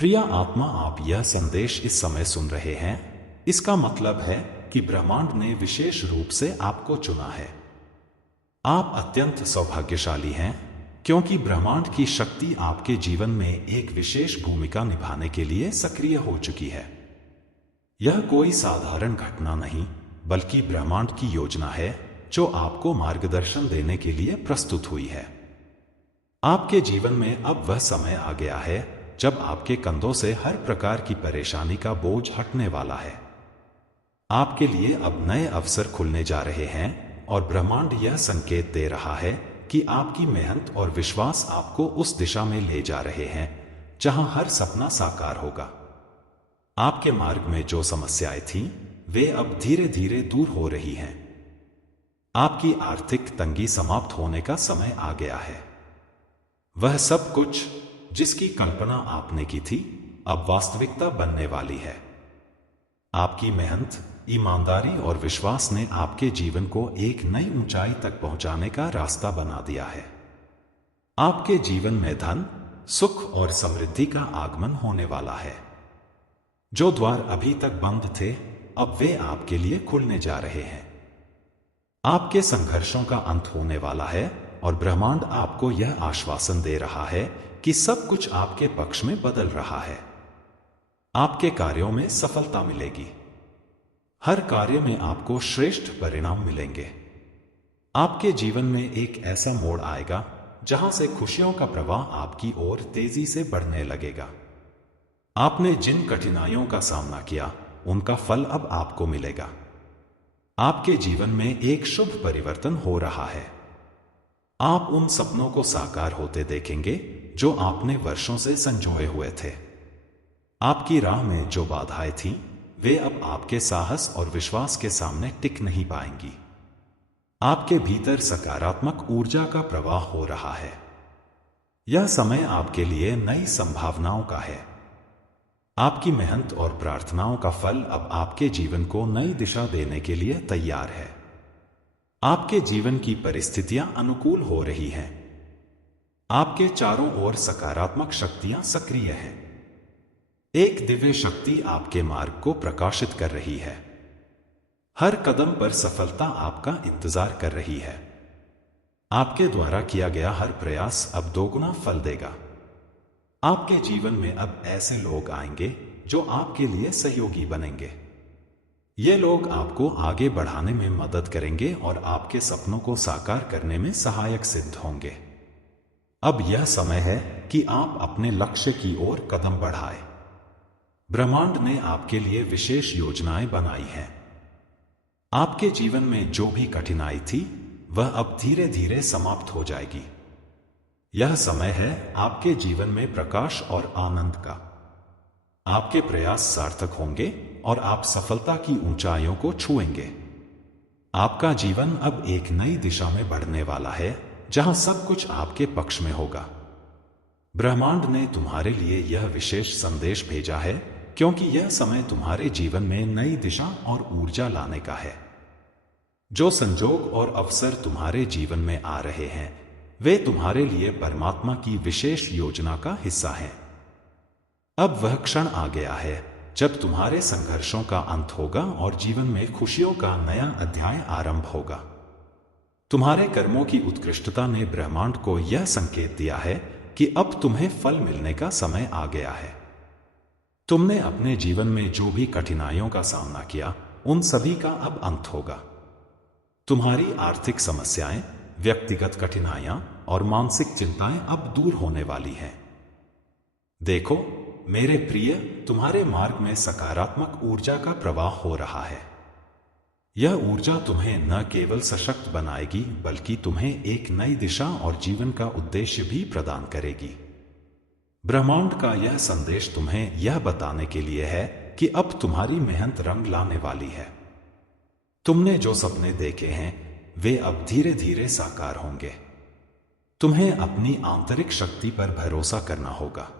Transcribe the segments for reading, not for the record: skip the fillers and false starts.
प्रिय आत्मा, आप यह संदेश इस समय सुन रहे हैं, इसका मतलब है कि ब्रह्मांड ने विशेष रूप से आपको चुना है। आप अत्यंत सौभाग्यशाली हैं क्योंकि ब्रह्मांड की शक्ति आपके जीवन में एक विशेष भूमिका निभाने के लिए सक्रिय हो चुकी है। यह कोई साधारण घटना नहीं, बल्कि ब्रह्मांड की योजना है जो आपको मार्गदर्शन देने के लिए प्रस्तुत हुई है। आपके जीवन में अब वह समय आ गया है जब आपके कंधों से हर प्रकार की परेशानी का बोझ हटने वाला है। आपके लिए अब नए अवसर खुलने जा रहे हैं और ब्रह्मांड यह संकेत दे रहा है कि आपकी मेहनत और विश्वास आपको उस दिशा में ले जा रहे हैं जहां हर सपना साकार होगा। आपके मार्ग में जो समस्याएं थीं, वे अब धीरे धीरे दूर हो रही हैं। आपकी आर्थिक तंगी समाप्त होने का समय आ गया है। वह सब कुछ जिसकी कल्पना आपने की थी, अब वास्तविकता बनने वाली है। आपकी मेहनत, ईमानदारी और विश्वास ने आपके जीवन को एक नई ऊंचाई तक पहुंचाने का रास्ता बना दिया है। आपके जीवन में धन, सुख और समृद्धि का आगमन होने वाला है। जो द्वार अभी तक बंद थे, अब वे आपके लिए खुलने जा रहे हैं। आपके संघर्षों का अंत होने वाला है और ब्रह्मांड आपको यह आश्वासन दे रहा है कि सब कुछ आपके पक्ष में बदल रहा है। आपके कार्यों में सफलता मिलेगी। हर कार्य में आपको श्रेष्ठ परिणाम मिलेंगे। आपके जीवन में एक ऐसा मोड़ आएगा जहां से खुशियों का प्रवाह आपकी ओर तेजी से बढ़ने लगेगा। आपने जिन कठिनाइयों का सामना किया, उनका फल अब आपको मिलेगा। आपके जीवन में एक शुभ परिवर्तन हो रहा है। आप उन सपनों को साकार होते देखेंगे जो आपने वर्षों से संजोए हुए थे। आपकी राह में जो बाधाएं थीं, वे अब आपके साहस और विश्वास के सामने टिक नहीं पाएंगी। आपके भीतर सकारात्मक ऊर्जा का प्रवाह हो रहा है। यह समय आपके लिए नई संभावनाओं का है। आपकी मेहनत और प्रार्थनाओं का फल अब आपके जीवन को नई दिशा देने के लिए तैयार है। आपके जीवन की परिस्थितियां अनुकूल हो रही हैं। आपके चारों ओर सकारात्मक शक्तियां सक्रिय हैं। एक दिव्य शक्ति आपके मार्ग को प्रकाशित कर रही है। हर कदम पर सफलता आपका इंतजार कर रही है। आपके द्वारा किया गया हर प्रयास अब दोगुना फल देगा। आपके जीवन में अब ऐसे लोग आएंगे जो आपके लिए सहयोगी बनेंगे। ये लोग आपको आगे बढ़ाने में मदद करेंगे और आपके सपनों को साकार करने में सहायक सिद्ध होंगे। अब यह समय है कि आप अपने लक्ष्य की ओर कदम बढ़ाएं। ब्रह्मांड ने आपके लिए विशेष योजनाएं बनाई हैं। आपके जीवन में जो भी कठिनाई थी, वह अब धीरे धीरे समाप्त हो जाएगी। यह समय है आपके जीवन में प्रकाश और आनंद का। आपके प्रयास सार्थक होंगे और आप सफलता की ऊंचाइयों को छुएंगे। आपका जीवन अब एक नई दिशा में बढ़ने वाला है, जहां सब कुछ आपके पक्ष में होगा। ब्रह्मांड ने तुम्हारे लिए यह विशेष संदेश भेजा है क्योंकि यह समय तुम्हारे जीवन में नई दिशा और ऊर्जा लाने का है। जो संजोग और अवसर तुम्हारे जीवन में आ रहे हैं, वे तुम्हारे लिए परमात्मा की विशेष योजना का हिस्सा हैं। अब वह क्षण आ गया है जब तुम्हारे संघर्षों का अंत होगा और जीवन में खुशियों का नया अध्याय आरंभ होगा। तुम्हारे कर्मों की उत्कृष्टता ने ब्रह्मांड को यह संकेत दिया है कि अब तुम्हें फल मिलने का समय आ गया है। तुमने अपने जीवन में जो भी कठिनाइयों का सामना किया, उन सभी का अब अंत होगा। तुम्हारी आर्थिक समस्याएं, व्यक्तिगत कठिनाइयां और मानसिक चिंताएं अब दूर होने वाली हैं। देखो मेरे प्रिय, तुम्हारे मार्ग में सकारात्मक ऊर्जा का प्रवाह हो रहा है। यह ऊर्जा तुम्हें न केवल सशक्त बनाएगी, बल्कि तुम्हें एक नई दिशा और जीवन का उद्देश्य भी प्रदान करेगी। ब्रह्मांड का यह संदेश तुम्हें यह बताने के लिए है कि अब तुम्हारी मेहनत रंग लाने वाली है। तुमने जो सपने देखे हैं, वे अब धीरे धीरे साकार होंगे। तुम्हें अपनी आंतरिक शक्ति पर भरोसा करना होगा।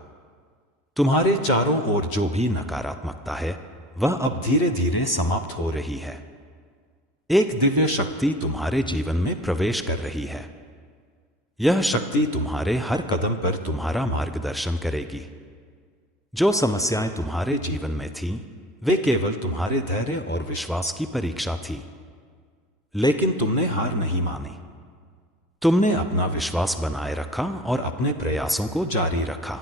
तुम्हारे चारों ओर जो भी नकारात्मकता है, वह अब धीरे धीरे समाप्त हो रही है। एक दिव्य शक्ति तुम्हारे जीवन में प्रवेश कर रही है। यह शक्ति तुम्हारे हर कदम पर तुम्हारा मार्गदर्शन करेगी। जो समस्याएं तुम्हारे जीवन में थीं, वे केवल तुम्हारे धैर्य और विश्वास की परीक्षा थी। लेकिन तुमने हार नहीं मानी। तुमने अपना विश्वास बनाए रखा और अपने प्रयासों को जारी रखा।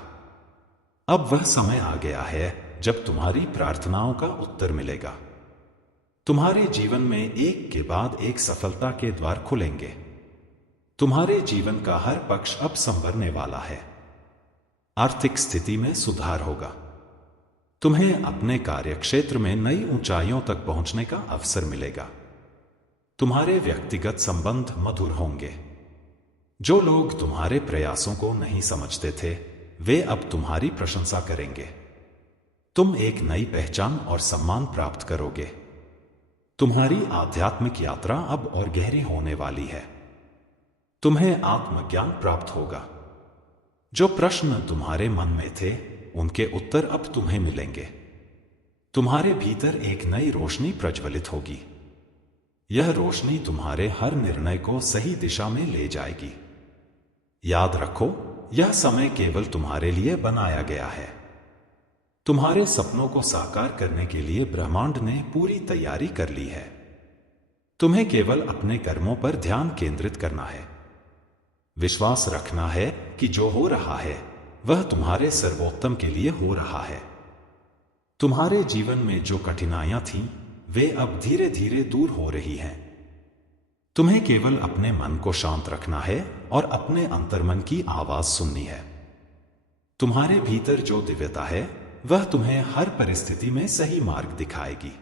अब वह समय आ गया है जब तुम्हारी प्रार्थनाओं का उत्तर मिलेगा। तुम्हारे जीवन में एक के बाद एक सफलता के द्वार खुलेंगे। तुम्हारे जीवन का हर पक्ष अब संवरने वाला है। आर्थिक स्थिति में सुधार होगा। तुम्हें अपने कार्यक्षेत्र में नई ऊंचाइयों तक पहुंचने का अवसर मिलेगा। तुम्हारे व्यक्तिगत संबंध मधुर होंगे। जो लोग तुम्हारे प्रयासों को नहीं समझते थे, वे अब तुम्हारी प्रशंसा करेंगे। तुम एक नई पहचान और सम्मान प्राप्त करोगे। तुम्हारी आध्यात्मिक यात्रा अब और गहरी होने वाली है। तुम्हें आत्मज्ञान प्राप्त होगा। जो प्रश्न तुम्हारे मन में थे, उनके उत्तर अब तुम्हें मिलेंगे। तुम्हारे भीतर एक नई रोशनी प्रज्वलित होगी। यह रोशनी तुम्हारे हर निर्णय को सही दिशा में ले जाएगी। याद रखो, यह समय केवल तुम्हारे लिए बनाया गया है। तुम्हारे सपनों को साकार करने के लिए ब्रह्मांड ने पूरी तैयारी कर ली है। तुम्हें केवल अपने कर्मों पर ध्यान केंद्रित करना है। विश्वास रखना है कि जो हो रहा है वह तुम्हारे सर्वोत्तम के लिए हो रहा है। तुम्हारे जीवन में जो कठिनाइयां थीं, वे अब धीरे धीरे दूर हो रही हैं। तुम्हें केवल अपने मन को शांत रखना है और अपने अंतर्मन की आवाज सुननी है। तुम्हारे भीतर जो दिव्यता है, वह तुम्हें हर परिस्थिति में सही मार्ग दिखाएगी।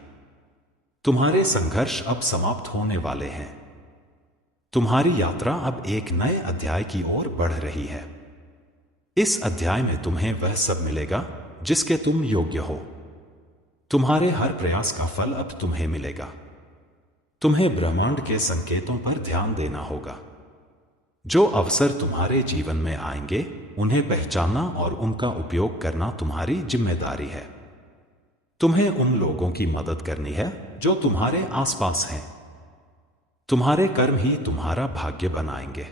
तुम्हारे संघर्ष अब समाप्त होने वाले हैं। तुम्हारी यात्रा अब एक नए अध्याय की ओर बढ़ रही है। इस अध्याय में तुम्हें वह सब मिलेगा जिसके तुम योग्य हो। तुम्हारे हर प्रयास का फल अब तुम्हें मिलेगा। तुम्हें ब्रह्मांड के संकेतों पर ध्यान देना होगा। जो अवसर तुम्हारे जीवन में आएंगे, उन्हें पहचानना और उनका उपयोग करना तुम्हारी जिम्मेदारी है। तुम्हें उन लोगों की मदद करनी है जो तुम्हारे आसपास हैं। तुम्हारे कर्म ही तुम्हारा भाग्य बनाएंगे।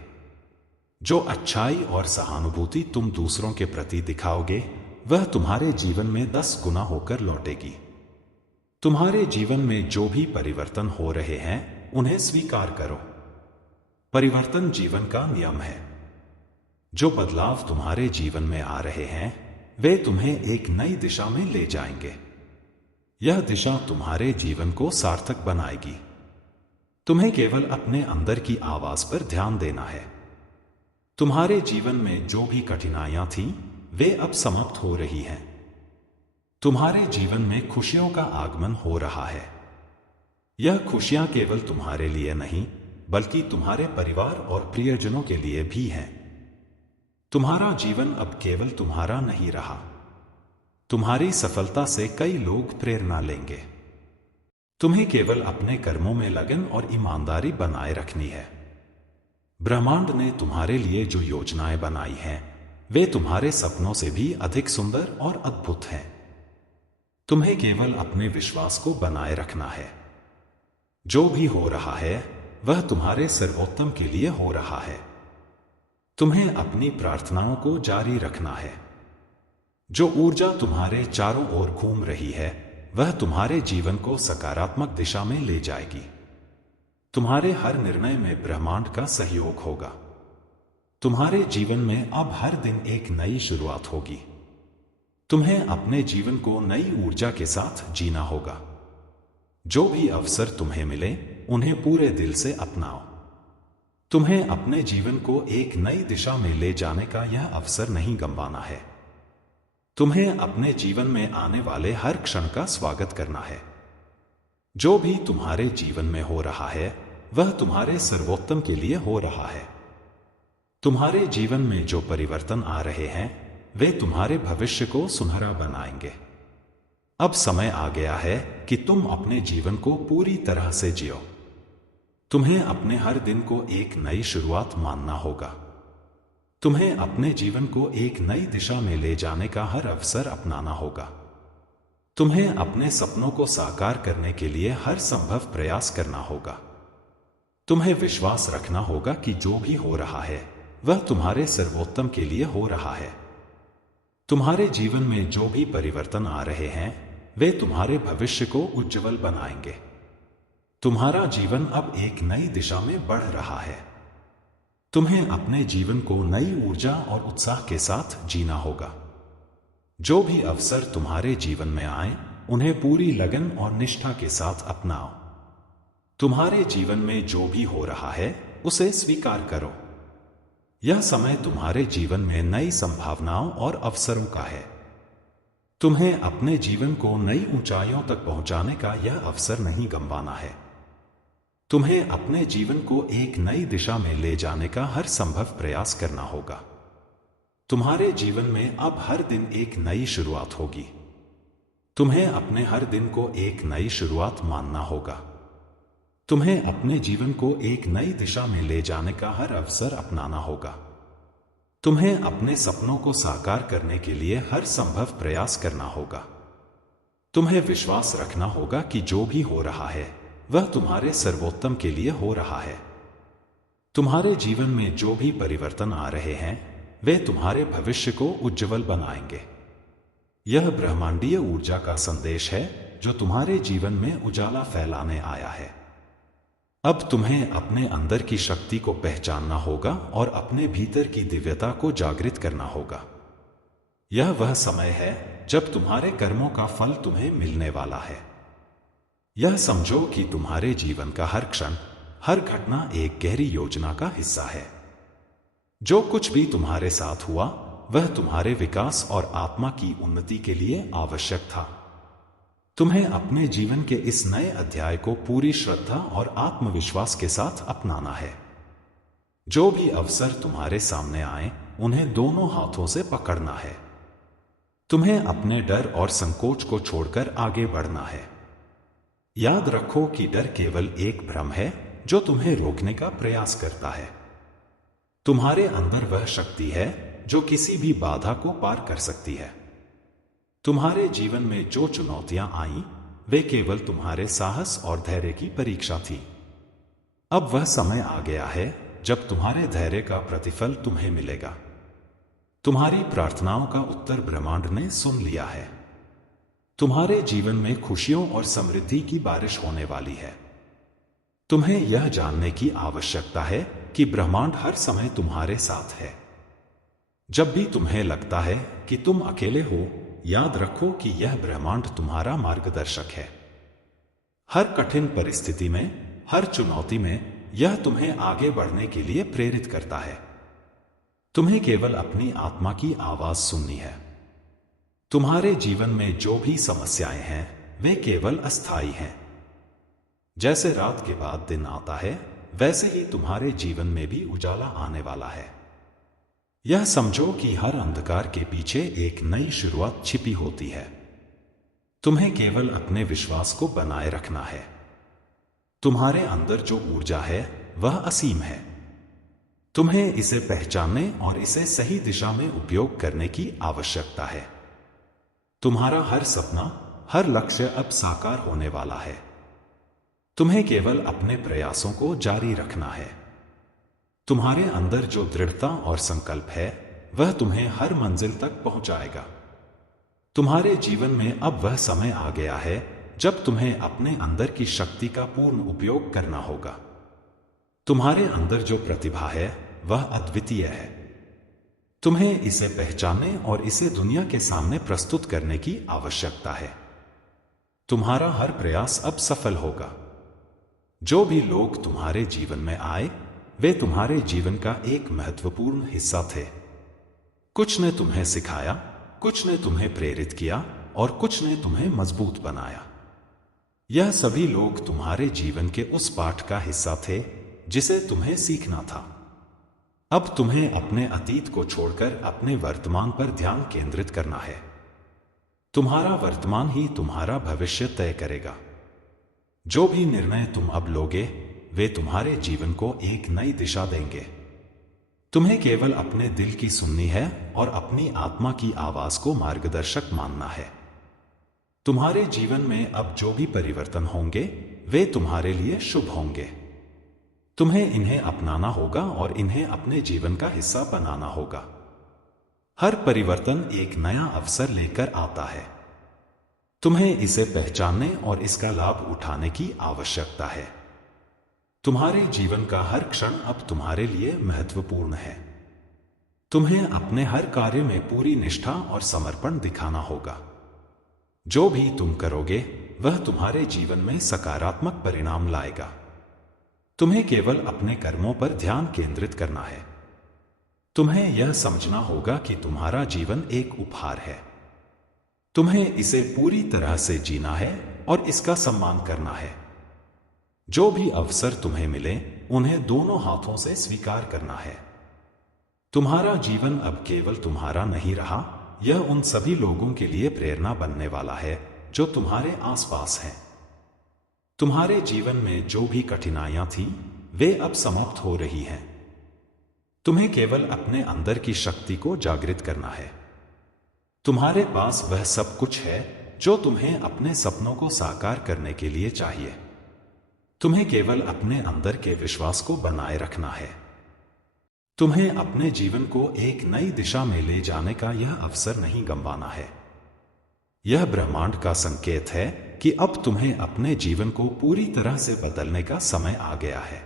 जो अच्छाई और सहानुभूति तुम दूसरों के प्रति दिखाओगे, वह तुम्हारे जीवन में 10 गुना होकर लौटेगी। तुम्हारे जीवन में जो भी परिवर्तन हो रहे हैं, उन्हें स्वीकार करो। परिवर्तन जीवन का नियम है। जो बदलाव तुम्हारे जीवन में आ रहे हैं, वे तुम्हें एक नई दिशा में ले जाएंगे। यह दिशा तुम्हारे जीवन को सार्थक बनाएगी। तुम्हें केवल अपने अंदर की आवाज पर ध्यान देना है। तुम्हारे जीवन में जो भी कठिनाइयां थीं, वे अब समाप्त हो रही हैं। तुम्हारे जीवन में खुशियों का आगमन हो रहा है। यह खुशियां केवल तुम्हारे लिए नहीं, बल्कि तुम्हारे परिवार और प्रियजनों के लिए भी हैं। तुम्हारा जीवन अब केवल तुम्हारा नहीं रहा। तुम्हारी सफलता से कई लोग प्रेरणा लेंगे। तुम्हें केवल अपने कर्मों में लगन और ईमानदारी बनाए रखनी है। ब्रह्मांड ने तुम्हारे लिए जो योजनाएं बनाई हैं, वे तुम्हारे सपनों से भी अधिक सुंदर और अद्भुत हैं। तुम्हें केवल अपने विश्वास को बनाए रखना है। जो भी हो रहा है, वह तुम्हारे सर्वोत्तम के लिए हो रहा है। तुम्हें अपनी प्रार्थनाओं को जारी रखना है। जो ऊर्जा तुम्हारे चारों ओर घूम रही है, वह तुम्हारे जीवन को सकारात्मक दिशा में ले जाएगी। तुम्हारे हर निर्णय में ब्रह्मांड का सहयोग होगा। तुम्हारे जीवन में अब हर दिन एक नई शुरुआत होगी। तुम्हें अपने जीवन को नई ऊर्जा के साथ जीना होगा। जो भी अवसर तुम्हें मिले, उन्हें पूरे दिल से अपनाओ। तुम्हें अपने जीवन को एक नई दिशा में ले जाने का यह अवसर नहीं गंवाना है। तुम्हें अपने जीवन में आने वाले हर क्षण का स्वागत करना है। जो भी तुम्हारे जीवन में हो रहा है, वह तुम्हारे सर्वोत्तम के लिए हो रहा है। तुम्हारे जीवन में जो परिवर्तन आ रहे हैं, वे तुम्हारे भविष्य को सुनहरा बनाएंगे। अब समय आ गया है कि तुम अपने जीवन को पूरी तरह से जियो। तुम्हें अपने हर दिन को एक नई शुरुआत मानना होगा। तुम्हें अपने जीवन को एक नई दिशा में ले जाने का हर अवसर अपनाना होगा। तुम्हें अपने सपनों को साकार करने के लिए हर संभव प्रयास करना होगा। तुम्हें विश्वास रखना होगा कि जो भी हो रहा है, वह तुम्हारे सर्वोत्तम के लिए हो रहा है। तुम्हारे जीवन में जो भी परिवर्तन आ रहे हैं वे तुम्हारे भविष्य को उज्जवल बनाएंगे। तुम्हारा जीवन अब एक नई दिशा में बढ़ रहा है। तुम्हें अपने जीवन को नई ऊर्जा और उत्साह के साथ जीना होगा। जो भी अवसर तुम्हारे जीवन में आए उन्हें पूरी लगन और निष्ठा के साथ अपनाओ। तुम्हारे जीवन में जो भी हो रहा है उसे स्वीकार करो। यह समय तुम्हारे जीवन में नई संभावनाओं और अवसरों का है। तुम्हें अपने जीवन को नई ऊंचाइयों तक पहुंचाने का यह अवसर नहीं गंवाना है। तुम्हें अपने जीवन को एक नई दिशा में ले जाने का हर संभव प्रयास करना होगा। तुम्हारे जीवन में अब हर दिन एक नई शुरुआत होगी। तुम्हें अपने हर दिन को एक नई शुरुआत मानना होगा। तुम्हें अपने जीवन को एक नई दिशा में ले जाने का हर अवसर अपनाना होगा। तुम्हें अपने सपनों को साकार करने के लिए हर संभव प्रयास करना होगा। तुम्हें विश्वास रखना होगा कि जो भी हो रहा है वह तुम्हारे सर्वोत्तम के लिए हो रहा है। तुम्हारे जीवन में जो भी परिवर्तन आ रहे हैं वे तुम्हारे भविष्य को उज्जवल बनाएंगे। यह ब्रह्मांडीय ऊर्जा का संदेश है जो तुम्हारे जीवन में उजाला फैलाने आया है। अब तुम्हें अपने अंदर की शक्ति को पहचानना होगा और अपने भीतर की दिव्यता को जागृत करना होगा। यह वह समय है जब तुम्हारे कर्मों का फल तुम्हें मिलने वाला है। यह समझो कि तुम्हारे जीवन का हर क्षण, हर घटना एक गहरी योजना का हिस्सा है। जो कुछ भी तुम्हारे साथ हुआ वह तुम्हारे विकास और आत्मा की उन्नति के लिए आवश्यक था। तुम्हें अपने जीवन के इस नए अध्याय को पूरी श्रद्धा और आत्मविश्वास के साथ अपनाना है। जो भी अवसर तुम्हारे सामने आए उन्हें दोनों हाथों से पकड़ना है। तुम्हें अपने डर और संकोच को छोड़कर आगे बढ़ना है। याद रखो कि डर केवल एक भ्रम है जो तुम्हें रोकने का प्रयास करता है। तुम्हारे अंदर वह शक्ति है जो किसी भी बाधा को पार कर सकती है। तुम्हारे जीवन में जो चुनौतियां आईं वे केवल तुम्हारे साहस और धैर्य की परीक्षा थी। अब वह समय आ गया है जब तुम्हारे धैर्य का प्रतिफल तुम्हें मिलेगा। तुम्हारी प्रार्थनाओं का उत्तर ब्रह्मांड ने सुन लिया है। तुम्हारे जीवन में खुशियों और समृद्धि की बारिश होने वाली है। तुम्हें यह जानने की आवश्यकता है कि ब्रह्मांड हर समय तुम्हारे साथ है। जब भी तुम्हें लगता है कि तुम अकेले हो, याद रखो कि यह ब्रह्मांड तुम्हारा मार्गदर्शक है। हर कठिन परिस्थिति में, हर चुनौती में यह तुम्हें आगे बढ़ने के लिए प्रेरित करता है। तुम्हें केवल अपनी आत्मा की आवाज सुननी है। तुम्हारे जीवन में जो भी समस्याएं हैं वे केवल अस्थायी हैं। जैसे रात के बाद दिन आता है वैसे ही तुम्हारे जीवन में भी उजाला आने वाला है। यह समझो कि हर अंधकार के पीछे एक नई शुरुआत छिपी होती है। तुम्हें केवल अपने विश्वास को बनाए रखना है। तुम्हारे अंदर जो ऊर्जा है वह असीम है। तुम्हें इसे पहचानने और इसे सही दिशा में उपयोग करने की आवश्यकता है। तुम्हारा हर सपना, हर लक्ष्य अब साकार होने वाला है। तुम्हें केवल अपने प्रयासों को जारी रखना है। तुम्हारे अंदर जो दृढ़ता और संकल्प है वह तुम्हें हर मंजिल तक पहुंचाएगा। तुम्हारे जीवन में अब वह समय आ गया है जब तुम्हें अपने अंदर की शक्ति का पूर्ण उपयोग करना होगा। तुम्हारे अंदर जो प्रतिभा है वह अद्वितीय है। तुम्हें इसे पहचानने और इसे दुनिया के सामने प्रस्तुत करने की आवश्यकता है। तुम्हारा हर प्रयास अब सफल होगा। जो भी लोग तुम्हारे जीवन में आए वे तुम्हारे जीवन का एक महत्वपूर्ण हिस्सा थे। कुछ ने तुम्हें सिखाया, कुछ ने तुम्हें प्रेरित किया और कुछ ने तुम्हें मजबूत बनाया। यह सभी लोग तुम्हारे जीवन के उस पाठ का हिस्सा थे जिसे तुम्हें सीखना था। अब तुम्हें अपने अतीत को छोड़कर अपने वर्तमान पर ध्यान केंद्रित करना है। तुम्हारा वर्तमान ही तुम्हारा भविष्य तय करेगा। जो भी निर्णय तुम अब लोगे वे तुम्हारे जीवन को एक नई दिशा देंगे। तुम्हें केवल अपने दिल की सुननी है और अपनी आत्मा की आवाज को मार्गदर्शक मानना है। तुम्हारे जीवन में अब जो भी परिवर्तन होंगे वे तुम्हारे लिए शुभ होंगे। तुम्हें इन्हें अपनाना होगा और इन्हें अपने जीवन का हिस्सा बनाना होगा। हर परिवर्तन एक नया अवसर लेकर आता है। तुम्हें इसे पहचानने और इसका लाभ उठाने की आवश्यकता है। तुम्हारे जीवन का हर क्षण अब तुम्हारे लिए महत्वपूर्ण है। तुम्हें अपने हर कार्य में पूरी निष्ठा और समर्पण दिखाना होगा। जो भी तुम करोगे वह तुम्हारे जीवन में सकारात्मक परिणाम लाएगा। तुम्हें केवल अपने कर्मों पर ध्यान केंद्रित करना है। तुम्हें यह समझना होगा कि तुम्हारा जीवन एक उपहार है। तुम्हें इसे पूरी तरह से जीना है और इसका सम्मान करना है। जो भी अवसर तुम्हें मिले उन्हें दोनों हाथों से स्वीकार करना है। तुम्हारा जीवन अब केवल तुम्हारा नहीं रहा, यह उन सभी लोगों के लिए प्रेरणा बनने वाला है जो तुम्हारे आसपास हैं। तुम्हारे जीवन में जो भी कठिनाइयां थीं, वे अब समाप्त हो रही हैं। तुम्हें केवल अपने अंदर की शक्ति को जागृत करना है। तुम्हारे पास वह सब कुछ है जो तुम्हें अपने सपनों को साकार करने के लिए चाहिए। तुम्हें केवल अपने अंदर के विश्वास को बनाए रखना है। तुम्हें अपने जीवन को एक नई दिशा में ले जाने का यह अवसर नहीं गंवाना है। यह ब्रह्मांड का संकेत है कि अब तुम्हें अपने जीवन को पूरी तरह से बदलने का समय आ गया है।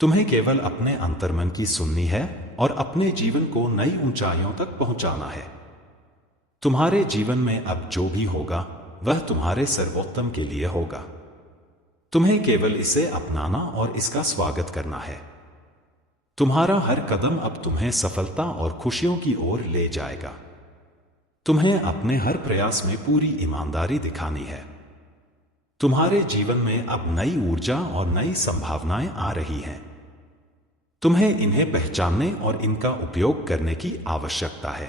तुम्हें केवल अपने अंतर्मन की सुननी है और अपने जीवन को नई ऊंचाइयों तक पहुंचाना है। तुम्हारे जीवन में अब जो भी होगा वह तुम्हारे सर्वोत्तम के लिए होगा। तुम्हें केवल इसे अपनाना और इसका स्वागत करना है। तुम्हारा हर कदम अब तुम्हें सफलता और खुशियों की ओर ले जाएगा। तुम्हें अपने हर प्रयास में पूरी ईमानदारी दिखानी है। तुम्हारे जीवन में अब नई ऊर्जा और नई संभावनाएं आ रही हैं। तुम्हें इन्हें पहचानने और इनका उपयोग करने की आवश्यकता है।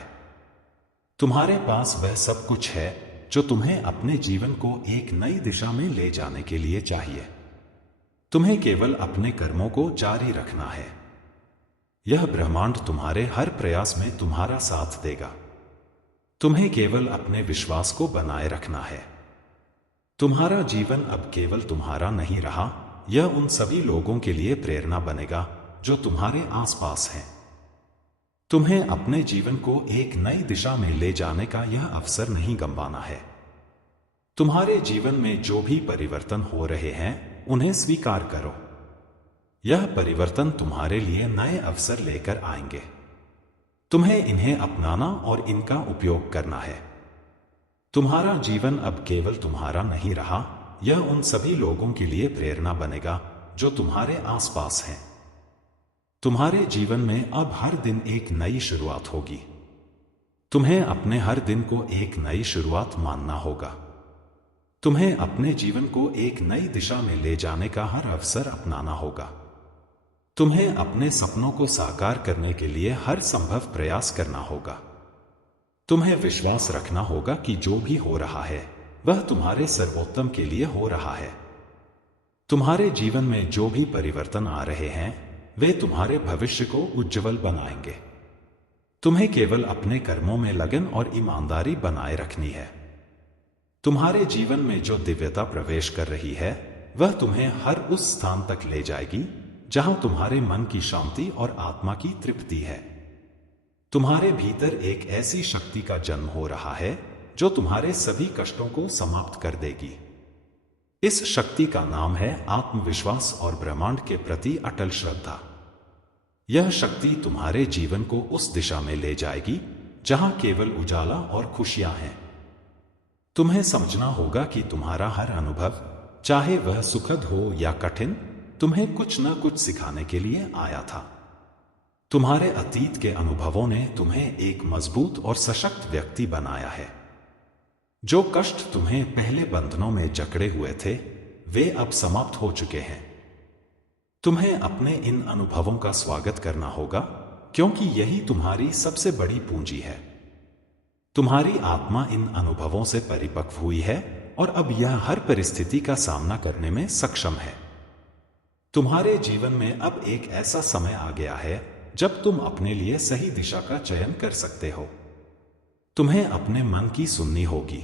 तुम्हारे पास वह सब कुछ है जो तुम्हें अपने जीवन को एक नई दिशा में ले जाने के लिए चाहिए। तुम्हें केवल अपने कर्मों को जारी रखना है। यह ब्रह्मांड तुम्हारे हर प्रयास में तुम्हारा साथ देगा। तुम्हें केवल अपने विश्वास को बनाए रखना है। तुम्हारा जीवन अब केवल तुम्हारा नहीं रहा, यह उन सभी लोगों के लिए प्रेरणा बनेगा जो तुम्हारे आसपास हैं। तुम्हें अपने जीवन को एक नई दिशा में ले जाने का यह अवसर नहीं गंवाना है। तुम्हारे जीवन में जो भी परिवर्तन हो रहे हैं उन्हें स्वीकार करो। यह परिवर्तन तुम्हारे लिए नए अवसर लेकर आएंगे। तुम्हें इन्हें अपनाना और इनका उपयोग करना है। तुम्हारा जीवन अब केवल तुम्हारा नहीं रहा, यह उन सभी लोगों के लिए प्रेरणा बनेगा जो तुम्हारे आसपास हैं। तुम्हारे जीवन में अब हर दिन एक नई शुरुआत होगी। तुम्हें अपने हर दिन को एक नई शुरुआत मानना होगा। तुम्हें अपने जीवन को एक नई दिशा में ले जाने का हर अवसर अपनाना होगा। तुम्हें अपने सपनों को साकार करने के लिए हर संभव प्रयास करना होगा। तुम्हें विश्वास रखना होगा कि जो भी हो रहा है वह तुम्हारे सर्वोत्तम के लिए हो रहा है। तुम्हारे जीवन में जो भी परिवर्तन आ रहे हैं वे तुम्हारे भविष्य को उज्जवल बनाएंगे। तुम्हें केवल अपने कर्मों में लगन और ईमानदारी बनाए रखनी है। तुम्हारे जीवन में जो दिव्यता प्रवेश कर रही है वह तुम्हें हर उस स्थान तक ले जाएगी जहां तुम्हारे मन की शांति और आत्मा की तृप्ति है। तुम्हारे भीतर एक ऐसी शक्ति का जन्म हो रहा है जो तुम्हारे सभी कष्टों को समाप्त कर देगी। इस शक्ति का नाम है आत्मविश्वास और ब्रह्मांड के प्रति अटल श्रद्धा। यह शक्ति तुम्हारे जीवन को उस दिशा में ले जाएगी जहां केवल उजाला और खुशियां हैं। तुम्हें समझना होगा कि तुम्हारा हर अनुभव, चाहे वह सुखद हो या कठिन, तुम्हें कुछ न कुछ सिखाने के लिए आया था। तुम्हारे अतीत के अनुभवों ने तुम्हें एक मजबूत और सशक्त व्यक्ति बनाया है। जो कष्ट तुम्हें पहले बंधनों में जकड़े हुए थे वे अब समाप्त हो चुके हैं। तुम्हें अपने इन अनुभवों का स्वागत करना होगा क्योंकि यही तुम्हारी सबसे बड़ी पूंजी है। तुम्हारी आत्मा इन अनुभवों से परिपक्व हुई है और अब यह हर परिस्थिति का सामना करने में सक्षम है। तुम्हारे जीवन में अब एक ऐसा समय आ गया है जब तुम अपने लिए सही दिशा का चयन कर सकते हो। तुम्हें अपने मन की सुननी होगी।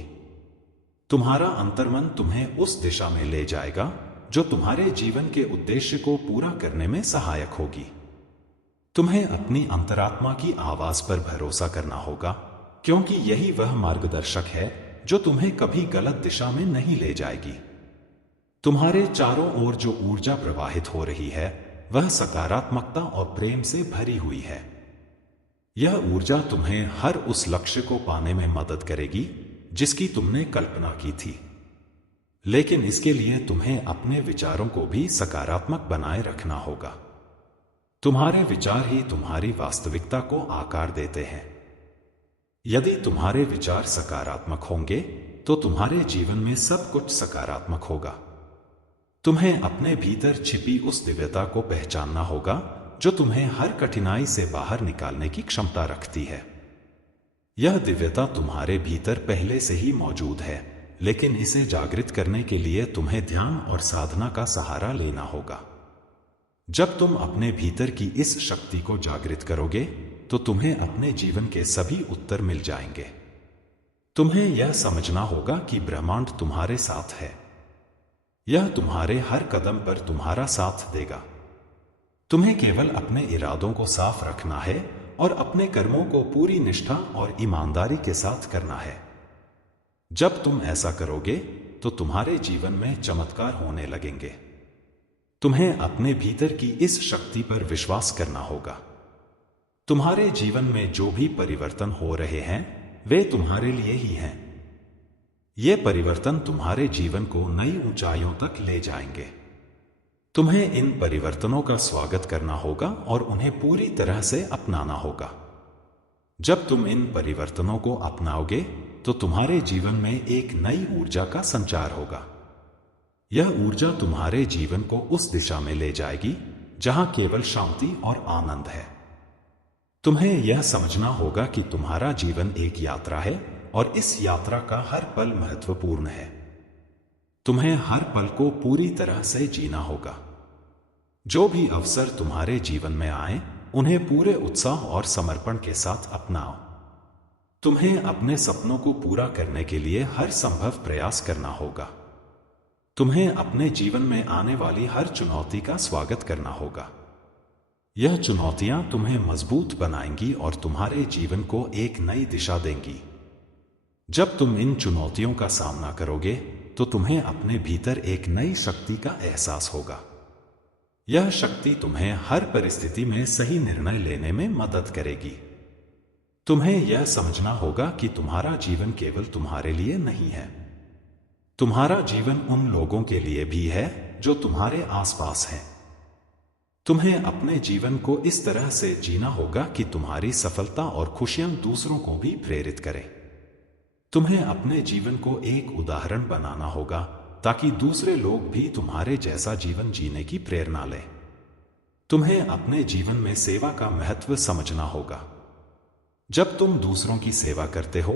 तुम्हारा अंतर्मन तुम्हें उस दिशा में ले जाएगा जो तुम्हारे जीवन के उद्देश्य को पूरा करने में सहायक होगी। तुम्हें अपनी अंतरात्मा की आवाज पर भरोसा करना होगा, क्योंकि यही वह मार्गदर्शक है जो तुम्हें कभी गलत दिशा में नहीं ले जाएगी। तुम्हारे चारों ओर जो ऊर्जा प्रवाहित हो रही है वह सकारात्मकता और प्रेम से भरी हुई है। यह ऊर्जा तुम्हें हर उस लक्ष्य को पाने में मदद करेगी जिसकी तुमने कल्पना की थी। लेकिन इसके लिए तुम्हें अपने विचारों को भी सकारात्मक बनाए रखना होगा। तुम्हारे विचार ही तुम्हारी वास्तविकता को आकार देते हैं। यदि तुम्हारे विचार सकारात्मक होंगे तो तुम्हारे जीवन में सब कुछ सकारात्मक होगा। तुम्हें अपने भीतर छिपी उस दिव्यता को पहचानना होगा जो तुम्हें हर कठिनाई से बाहर निकालने की क्षमता रखती है। यह दिव्यता तुम्हारे भीतर पहले से ही मौजूद है, लेकिन इसे जागृत करने के लिए तुम्हें ध्यान और साधना का सहारा लेना होगा। जब तुम अपने भीतर की इस शक्ति को जागृत करोगे तो तुम्हें अपने जीवन के सभी उत्तर मिल जाएंगे। तुम्हें यह समझना होगा कि ब्रह्मांड तुम्हारे साथ है। यह तुम्हारे हर कदम पर तुम्हारा साथ देगा। तुम्हें केवल अपने इरादों को साफ रखना है और अपने कर्मों को पूरी निष्ठा और ईमानदारी के साथ करना है। जब तुम ऐसा करोगे तो तुम्हारे जीवन में चमत्कार होने लगेंगे। तुम्हें अपने भीतर की इस शक्ति पर विश्वास करना होगा। तुम्हारे जीवन में जो भी परिवर्तन हो रहे हैं वे तुम्हारे लिए ही हैं। ये परिवर्तन तुम्हारे जीवन को नई ऊंचाइयों तक ले जाएंगे। तुम्हें इन परिवर्तनों का स्वागत करना होगा और उन्हें पूरी तरह से अपनाना होगा। जब तुम इन परिवर्तनों को अपनाओगे तो तुम्हारे जीवन में एक नई ऊर्जा का संचार होगा। यह ऊर्जा तुम्हारे जीवन को उस दिशा में ले जाएगी जहां केवल शांति और आनंद है। तुम्हें यह समझना होगा कि तुम्हारा जीवन एक यात्रा है और इस यात्रा का हर पल महत्वपूर्ण है। तुम्हें हर पल को पूरी तरह से जीना होगा। जो भी अवसर तुम्हारे जीवन में आए उन्हें पूरे उत्साह और समर्पण के साथ अपनाओ। तुम्हें अपने सपनों को पूरा करने के लिए हर संभव प्रयास करना होगा। तुम्हें अपने जीवन में आने वाली हर चुनौती का स्वागत करना होगा। यह चुनौतियां तुम्हें मजबूत बनाएंगी और तुम्हारे जीवन को एक नई दिशा देंगी। जब तुम इन चुनौतियों का सामना करोगे तो तुम्हें अपने भीतर एक नई शक्ति का एहसास होगा। यह शक्ति तुम्हें हर परिस्थिति में सही निर्णय लेने में मदद करेगी। तुम्हें यह समझना होगा कि तुम्हारा जीवन केवल तुम्हारे लिए नहीं है। तुम्हारा जीवन उन लोगों के लिए भी है जो तुम्हारे आसपास हैं। तुम्हें अपने जीवन को इस तरह से जीना होगा कि तुम्हारी सफलता और खुशियां दूसरों को भी प्रेरित करें। तुम्हें अपने जीवन को एक उदाहरण बनाना होगा ताकि दूसरे लोग भी तुम्हारे जैसा जीवन जीने की प्रेरणा लें। तुम्हें अपने जीवन में सेवा का महत्व समझना होगा। जब तुम दूसरों की सेवा करते हो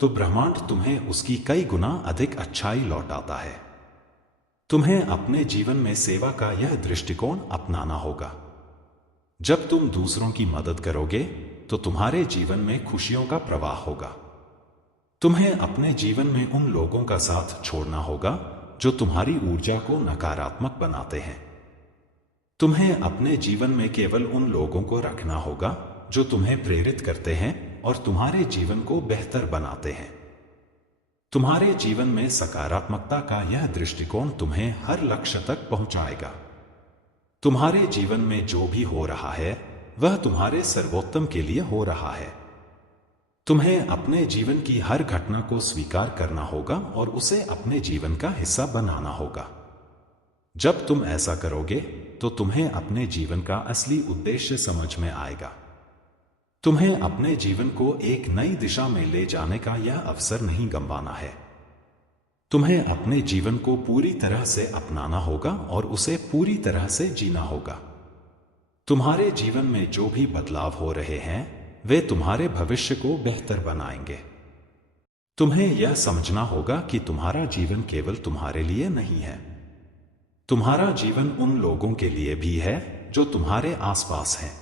तो ब्रह्मांड तुम्हें उसकी कई गुना अधिक अच्छाई लौटाता है। तुम्हें अपने जीवन में सेवा का यह दृष्टिकोण अपनाना होगा। जब तुम दूसरों की मदद करोगे तो तुम्हारे जीवन में खुशियों का प्रवाह होगा। तुम्हें अपने जीवन में उन लोगों का साथ छोड़ना होगा जो तुम्हारी ऊर्जा को नकारात्मक बनाते हैं। तुम्हें अपने जीवन में केवल उन लोगों को रखना होगा जो तुम्हें प्रेरित करते हैं और तुम्हारे जीवन को बेहतर बनाते हैं। तुम्हारे जीवन में सकारात्मकता का यह दृष्टिकोण तुम्हें हर लक्ष्य तक पहुंचाएगा। तुम्हारे जीवन में जो भी हो रहा है वह तुम्हारे सर्वोत्तम के लिए हो रहा है। तुम्हें अपने जीवन की हर घटना को स्वीकार करना होगा और उसे अपने जीवन का हिस्सा बनाना होगा। जब तुम ऐसा करोगे तो तुम्हें अपने जीवन का असली उद्देश्य समझ में आएगा। तुम्हें अपने जीवन को एक नई दिशा में ले जाने का यह अवसर नहीं गंवाना है। तुम्हें अपने जीवन को पूरी तरह से अपनाना होगा और उसे पूरी तरह से जीना होगा। तुम्हारे जीवन में जो भी बदलाव हो रहे हैं वे तुम्हारे भविष्य को बेहतर बनाएंगे। तुम्हें यह समझना होगा कि तुम्हारा जीवन केवल तुम्हारे लिए नहीं है। तुम्हारा जीवन उन लोगों के लिए भी है जो तुम्हारे आसपास हैं।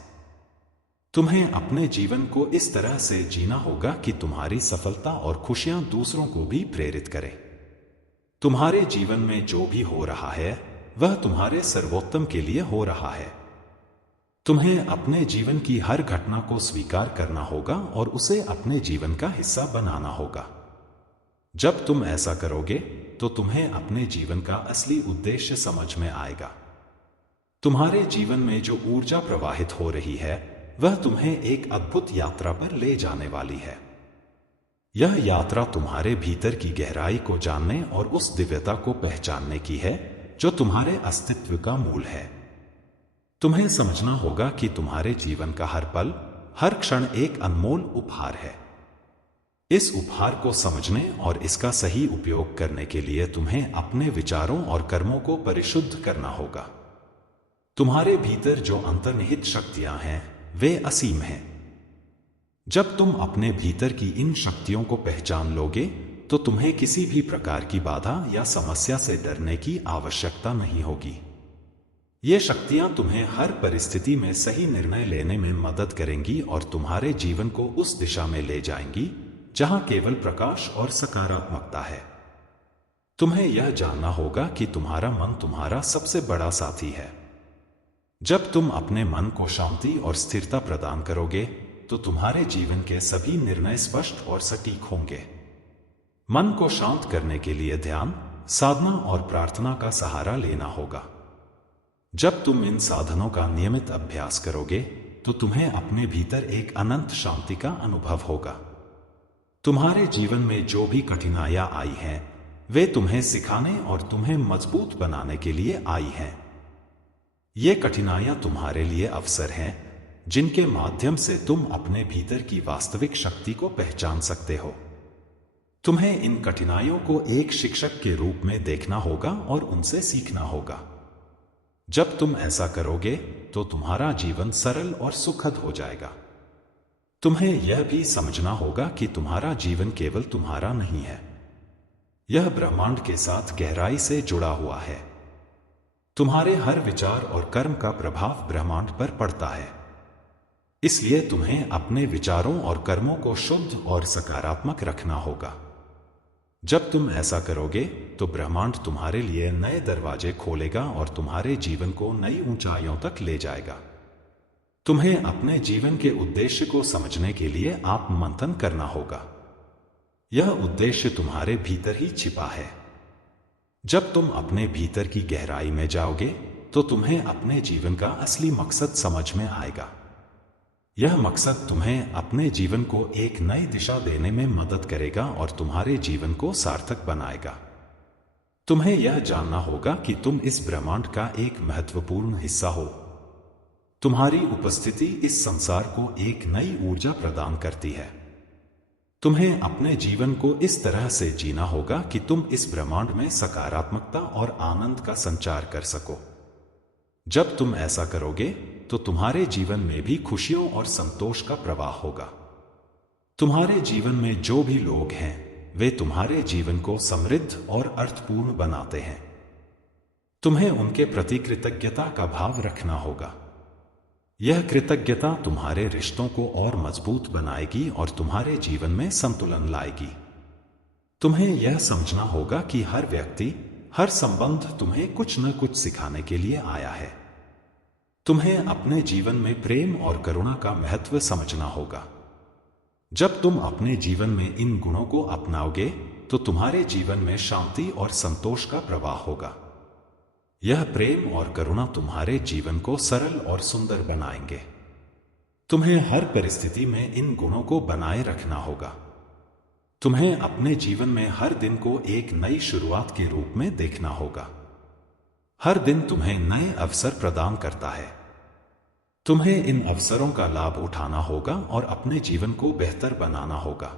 तुम्हें अपने जीवन को इस तरह से जीना होगा कि तुम्हारी सफलता और खुशियां दूसरों को भी प्रेरित करें। तुम्हारे जीवन में जो भी हो रहा है वह तुम्हारे सर्वोत्तम के लिए हो रहा है। तुम्हें अपने जीवन की हर घटना को स्वीकार करना होगा और उसे अपने जीवन का हिस्सा बनाना होगा। जब तुम ऐसा करोगे तो तुम्हें अपने जीवन का असली उद्देश्य समझ में आएगा। तुम्हारे जीवन में जो ऊर्जा प्रवाहित हो रही है वह तुम्हें एक अद्भुत यात्रा पर ले जाने वाली है। यह यात्रा तुम्हारे भीतर की गहराई को जानने और उस दिव्यता को पहचानने की है जो तुम्हारे अस्तित्व का मूल है। तुम्हें समझना होगा कि तुम्हारे जीवन का हर पल, हर क्षण एक अनमोल उपहार है। इस उपहार को समझने और इसका सही उपयोग करने के लिए तुम्हें अपने विचारों और कर्मों को परिशुद्ध करना होगा। तुम्हारे भीतर जो अंतर्निहित शक्तियां हैं वे असीम हैं। जब तुम अपने भीतर की इन शक्तियों को पहचान लोगे तो तुम्हें किसी भी प्रकार की बाधा या समस्या से डरने की आवश्यकता नहीं होगी। ये शक्तियां तुम्हें हर परिस्थिति में सही निर्णय लेने में मदद करेंगी और तुम्हारे जीवन को उस दिशा में ले जाएंगी जहां केवल प्रकाश और सकारात्मकता है। तुम्हें यह जानना होगा कि तुम्हारा मन तुम्हारा सबसे बड़ा साथी है। जब तुम अपने मन को शांति और स्थिरता प्रदान करोगे तो तुम्हारे जीवन के सभी निर्णय स्पष्ट और सटीक होंगे। मन को शांत करने के लिए ध्यान, साधना और प्रार्थना का सहारा लेना होगा। जब तुम इन साधनों का नियमित अभ्यास करोगे तो तुम्हें अपने भीतर एक अनंत शांति का अनुभव होगा। तुम्हारे जीवन में जो भी कठिनाइयां आई हैं वे तुम्हें सिखाने और तुम्हें मजबूत बनाने के लिए आई हैं। ये कठिनाइयां तुम्हारे लिए अवसर हैं जिनके माध्यम से तुम अपने भीतर की वास्तविक शक्ति को पहचान सकते हो। तुम्हें इन कठिनाइयों को एक शिक्षक के रूप में देखना होगा और उनसे सीखना होगा। जब तुम ऐसा करोगे तो तुम्हारा जीवन सरल और सुखद हो जाएगा। तुम्हें यह भी समझना होगा कि तुम्हारा जीवन केवल तुम्हारा नहीं है, यह ब्रह्मांड के साथ गहराई से जुड़ा हुआ है। तुम्हारे हर विचार और कर्म का प्रभाव ब्रह्मांड पर पड़ता है। इसलिए तुम्हें अपने विचारों और कर्मों को शुद्ध और सकारात्मक रखना होगा। जब तुम ऐसा करोगे तो ब्रह्मांड तुम्हारे लिए नए दरवाजे खोलेगा और तुम्हारे जीवन को नई ऊंचाइयों तक ले जाएगा। तुम्हें अपने जीवन के उद्देश्य को समझने के लिए आत्ममंथन करना होगा। यह उद्देश्य तुम्हारे भीतर ही छिपा है। जब तुम अपने भीतर की गहराई में जाओगे तो तुम्हें अपने जीवन का असली मकसद समझ में आएगा। यह मकसद तुम्हें अपने जीवन को एक नई दिशा देने में मदद करेगा और तुम्हारे जीवन को सार्थक बनाएगा। तुम्हें यह जानना होगा कि तुम इस ब्रह्मांड का एक महत्वपूर्ण हिस्सा हो। तुम्हारी उपस्थिति इस संसार को एक नई ऊर्जा प्रदान करती है। तुम्हें अपने जीवन को इस तरह से जीना होगा कि तुम इस ब्रह्मांड में सकारात्मकता और आनंद का संचार कर सको। जब तुम ऐसा करोगे तो तुम्हारे जीवन में भी खुशियों और संतोष का प्रवाह होगा। तुम्हारे जीवन में जो भी लोग हैं वे तुम्हारे जीवन को समृद्ध और अर्थपूर्ण बनाते हैं। तुम्हें उनके प्रति कृतज्ञता का भाव रखना होगा। यह कृतज्ञता तुम्हारे रिश्तों को और मजबूत बनाएगी और तुम्हारे जीवन में संतुलन लाएगी। तुम्हें यह समझना होगा कि हर व्यक्ति, हर संबंध तुम्हें कुछ न कुछ सिखाने के लिए आया है। तुम्हें अपने जीवन में प्रेम और करुणा का महत्व समझना होगा। जब तुम अपने जीवन में इन गुणों को अपनाओगे तो तुम्हारे जीवन में शांति और संतोष का प्रवाह होगा। यह प्रेम और करुणा तुम्हारे जीवन को सरल और सुंदर बनाएंगे। तुम्हें हर परिस्थिति में इन गुणों को बनाए रखना होगा। तुम्हें अपने जीवन में हर दिन को एक नई शुरुआत के रूप में देखना होगा। हर दिन तुम्हें नए अवसर प्रदान करता है। तुम्हें इन अवसरों का लाभ उठाना होगा और अपने जीवन को बेहतर बनाना होगा।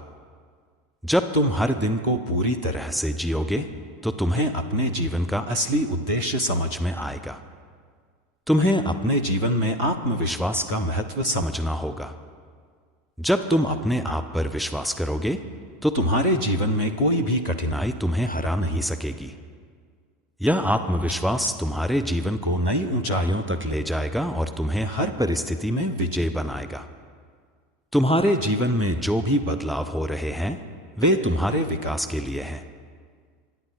जब तुम हर दिन को पूरी तरह से जियोगे तो तुम्हें अपने जीवन का असली उद्देश्य समझ में आएगा। तुम्हें अपने जीवन में आत्मविश्वास का महत्व समझना होगा। जब तुम अपने आप पर विश्वास करोगे तो तुम्हारे जीवन में कोई भी कठिनाई तुम्हें हरा नहीं सकेगी। यह आत्मविश्वास तुम्हारे जीवन को नई ऊंचाइयों तक ले जाएगा और तुम्हें हर परिस्थिति में विजय बनाएगा। तुम्हारे जीवन में जो भी बदलाव हो रहे हैं वे तुम्हारे विकास के लिए हैं।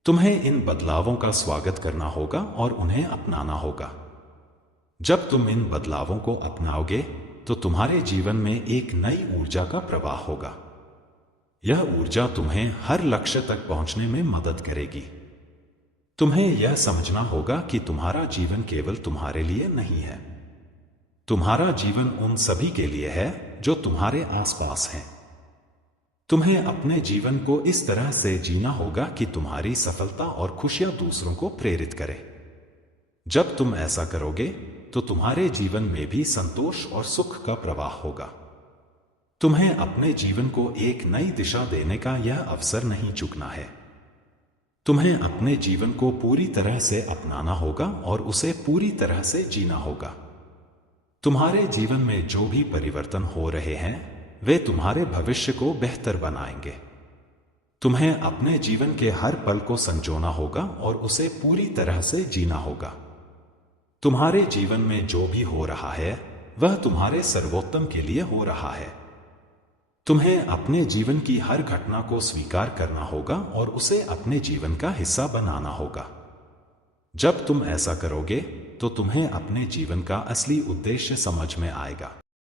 तुम्हें इन बदलावों का स्वागत करना होगा और उन्हें अपनाना होगा। जब तुम इन बदलावों को अपनाओगे तो तुम्हारे जीवन में एक नई ऊर्जा का प्रवाह होगा। यह ऊर्जा तुम्हें हर लक्ष्य तक पहुंचने में मदद करेगी। तुम्हें यह समझना होगा कि तुम्हारा जीवन केवल तुम्हारे लिए नहीं है। तुम्हारा जीवन उन सभी के लिए है जो तुम्हारे आसपास हैं। तुम्हें अपने जीवन को इस तरह से जीना होगा कि तुम्हारी सफलता और खुशियां दूसरों को प्रेरित करें। जब तुम ऐसा करोगे तो तुम्हारे जीवन में भी संतोष और सुख का प्रवाह होगा। तुम्हें अपने जीवन को एक नई दिशा देने का यह अवसर नहीं चूकना है। तुम्हें अपने जीवन को पूरी तरह से अपनाना होगा और उसे पूरी तरह से जीना होगा। तुम्हारे जीवन में जो भी परिवर्तन हो रहे हैं वे तुम्हारे भविष्य को बेहतर बनाएंगे। तुम्हें अपने जीवन के हर पल को संजोना होगा और उसे पूरी तरह से जीना होगा। तुम्हारे जीवन में जो भी हो रहा है वह तुम्हारे सर्वोत्तम के लिए हो रहा है। तुम्हें अपने जीवन की हर घटना को स्वीकार करना होगा और उसे अपने जीवन का हिस्सा बनाना होगा। जब तुम ऐसा करोगे तो तुम्हें अपने जीवन का असली उद्देश्य समझ में आएगा।